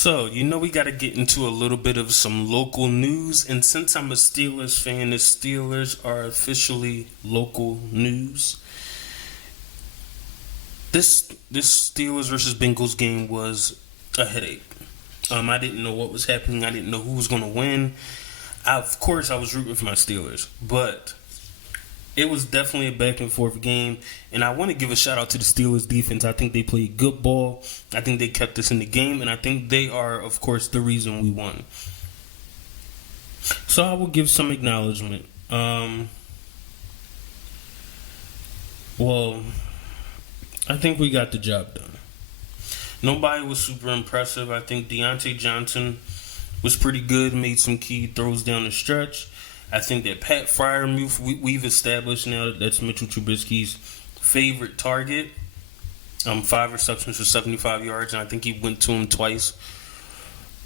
So, we got to get into a little bit of some local news. And since I'm a Steelers fan, the Steelers are officially local news. This Steelers versus Bengals game was a headache. I didn't know what was happening. I didn't know who was going to win. Of course, I was rooting for my Steelers. But it was definitely a back and forth game, and I want to give a shout out to the Steelers defense. I think they played good ball. I think they kept us in the game, and I think they are, of course, the reason we won. So I will give some acknowledgement. Well, I think we got the job done. Nobody was super impressive. I think Deontay Johnson was pretty good, made some key throws down the stretch. I think that Pat Freiermuth, we've established now that that's Mitchell Trubisky's favorite target. 5 receptions for 75 yards, and I think he went to him twice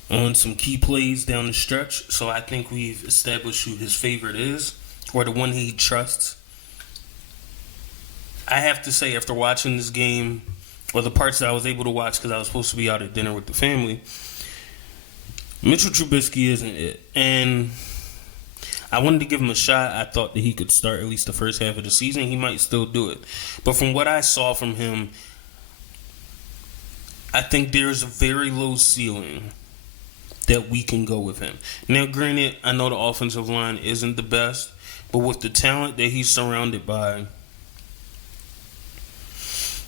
on some key plays down the stretch. So I think we've established who his favorite is, or the one he trusts. I have to say, after watching this game, or the parts that I was able to watch because I was supposed to be out at dinner with the family, Mitchell Trubisky isn't it. And I wanted to give him a shot. I thought that he could start at least the first half of the season. He might still do it. But from what I saw from him, I think there's a very low ceiling that we can go with him. Now, granted, I know the offensive line isn't the best, but with the talent that he's surrounded by,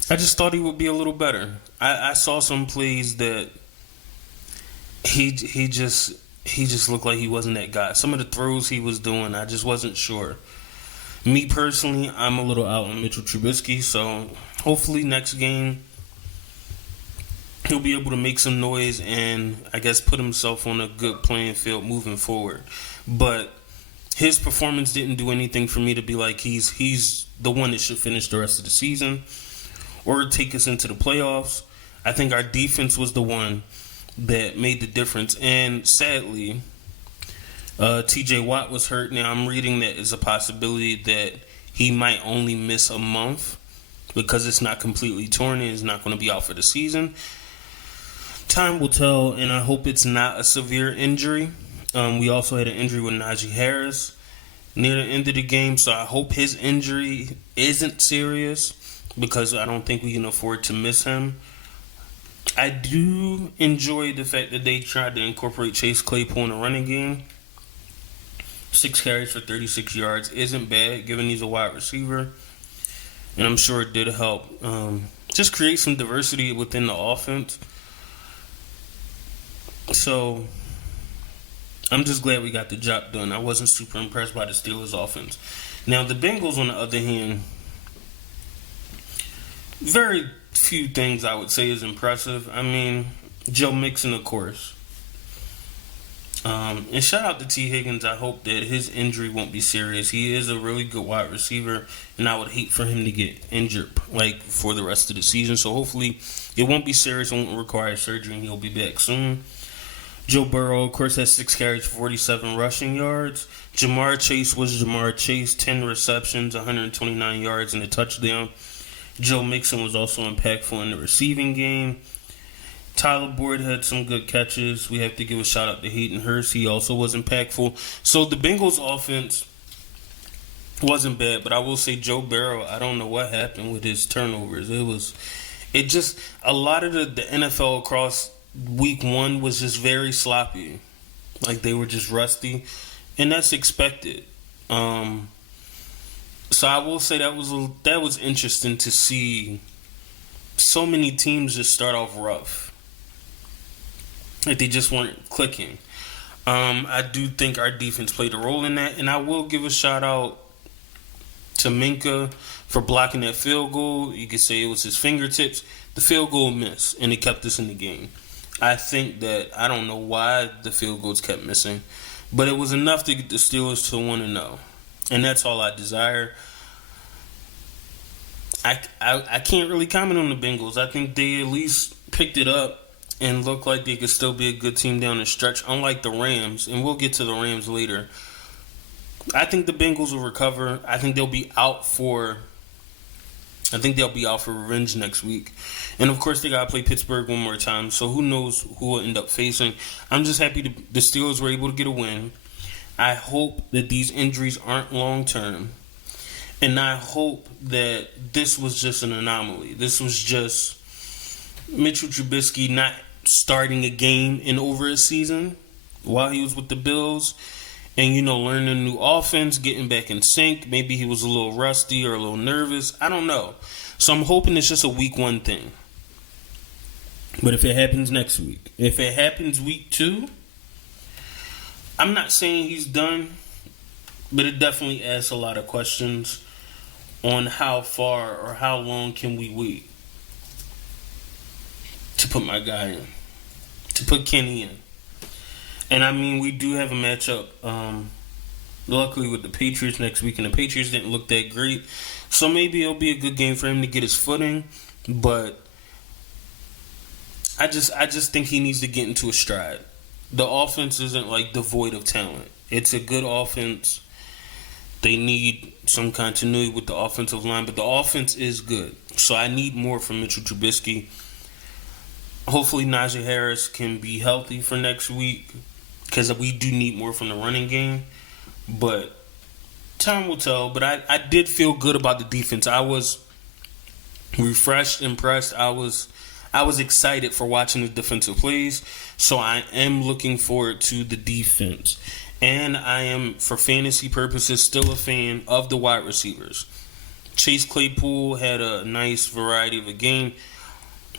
I just thought he would be a little better. I saw some plays that he just looked like he wasn't that guy. Some of the throws he was doing, I just wasn't sure. Me personally, I'm a little out on Mitchell Trubisky, so hopefully next game he'll be able to make some noise and I guess put himself on a good playing field moving forward. But his performance didn't do anything for me to be like he's the one that should finish the rest of the season or take us into the playoffs. I think our defense was the one that made the difference. And sadly, TJ Watt was hurt. Now I'm reading that it's a possibility that he might only miss a month because it's not completely torn and is not going to be out for the season. Time will tell, and I hope it's not a severe injury. We also had an injury with Najee Harris near the end of the game, so I hope his injury isn't serious because I don't think we can afford to miss him. I do enjoy the fact that they tried to incorporate Chase Claypool in the running game. 6 carries for 36 yards isn't bad, given he's a wide receiver. And I'm sure it did help just create some diversity within the offense. So I'm just glad we got the job done. I wasn't super impressed by the Steelers' offense. Now, the Bengals, on the other hand, very few things I would say is impressive. I mean, Joe Mixon, of course. And shout out to T. Higgins. I hope that his injury won't be serious. He is a really good wide receiver, and I would hate for him to get injured for the rest of the season. So hopefully it won't be serious, it won't require surgery, and he'll be back soon. Joe Burrow, of course, has 6 carries for 47 rushing yards. Jamar Chase was Jamar Chase, 10 receptions, 129 yards, and a touchdown. Joe Mixon was also impactful in the receiving game. Tyler Boyd had some good catches. We have to give a shout out to Hayden Hurst. He also was impactful. So the Bengals offense wasn't bad, but I will say Joe Burrow, I don't know what happened with his turnovers. A lot of the NFL across week 1 was just very sloppy. Like they were just rusty, and that's expected. So I will say that was interesting to see so many teams just start off rough. Like they just weren't clicking. I do think our defense played a role in that, and I will give a shout out to Minka for blocking that field goal. You could say it was his fingertips. The field goal missed, and it kept us in the game. I think that I don't know why the field goals kept missing, but it was enough to get the Steelers to 1-0. And that's all I desire. I can't really comment on the Bengals. I think they at least picked it up and looked like they could still be a good team down the stretch, unlike the Rams. And we'll get to the Rams later. I think the Bengals will recover. I think they'll be out for I think they'll be out for revenge next week. And of course, they got to play Pittsburgh one more time. So who knows who will end up facing. I'm just happy the Steelers were able to get a win. I hope that these injuries aren't long term. And I hope that this was just an anomaly. This was just Mitchell Trubisky not starting a game in over a season while he was with the Bills. And, learning a new offense, getting back in sync. Maybe he was a little rusty or a little nervous. I don't know. So I'm hoping it's just a week 1 thing. But if it happens next week, if it happens week 2, I'm not saying he's done, but it definitely asks a lot of questions on how far or how long can we wait to put my guy in, to put Kenny in. And I mean, we do have a matchup, luckily with the Patriots next week, and the Patriots didn't look that great. So maybe it'll be a good game for him to get his footing, but I just think he needs to get into a stride. The offense isn't like devoid of talent. It's a good offense. They need some continuity with the offensive line, but the offense is good. So I need more from Mitchell Trubisky. Hopefully Najee Harris can be healthy for next week, because we do need more from the running game. But time will tell. But I did feel good about the defense. I was refreshed, impressed. I was excited for watching the defensive plays. So I am looking forward to the defense. And I am, for fantasy purposes, still a fan of the wide receivers. Chase Claypool had a nice variety of a game.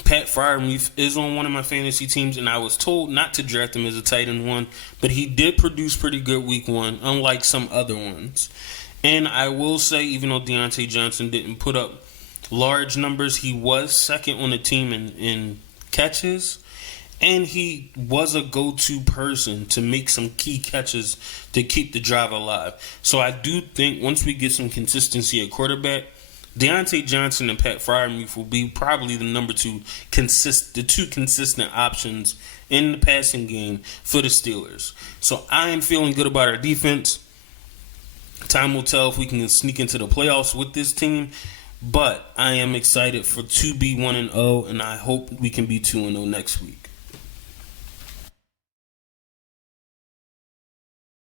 Pat Freiermuth is on one of my fantasy teams, and I was told not to draft him as a tight end 1, but he did produce pretty good week 1, unlike some other ones. And I will say, even though Deontay Johnson didn't put up large numbers, he was second on the team in catches, and he was a go-to person to make some key catches to keep the drive alive. So I do think once we get some consistency at quarterback, Deontay Johnson and Pat Freiermuth will be probably the two consistent options in the passing game for the Steelers. So I am feeling good about our defense. Time will tell if we can sneak into the playoffs with this team. But I am excited to be 1-0, and I hope we can be 2-0 next week.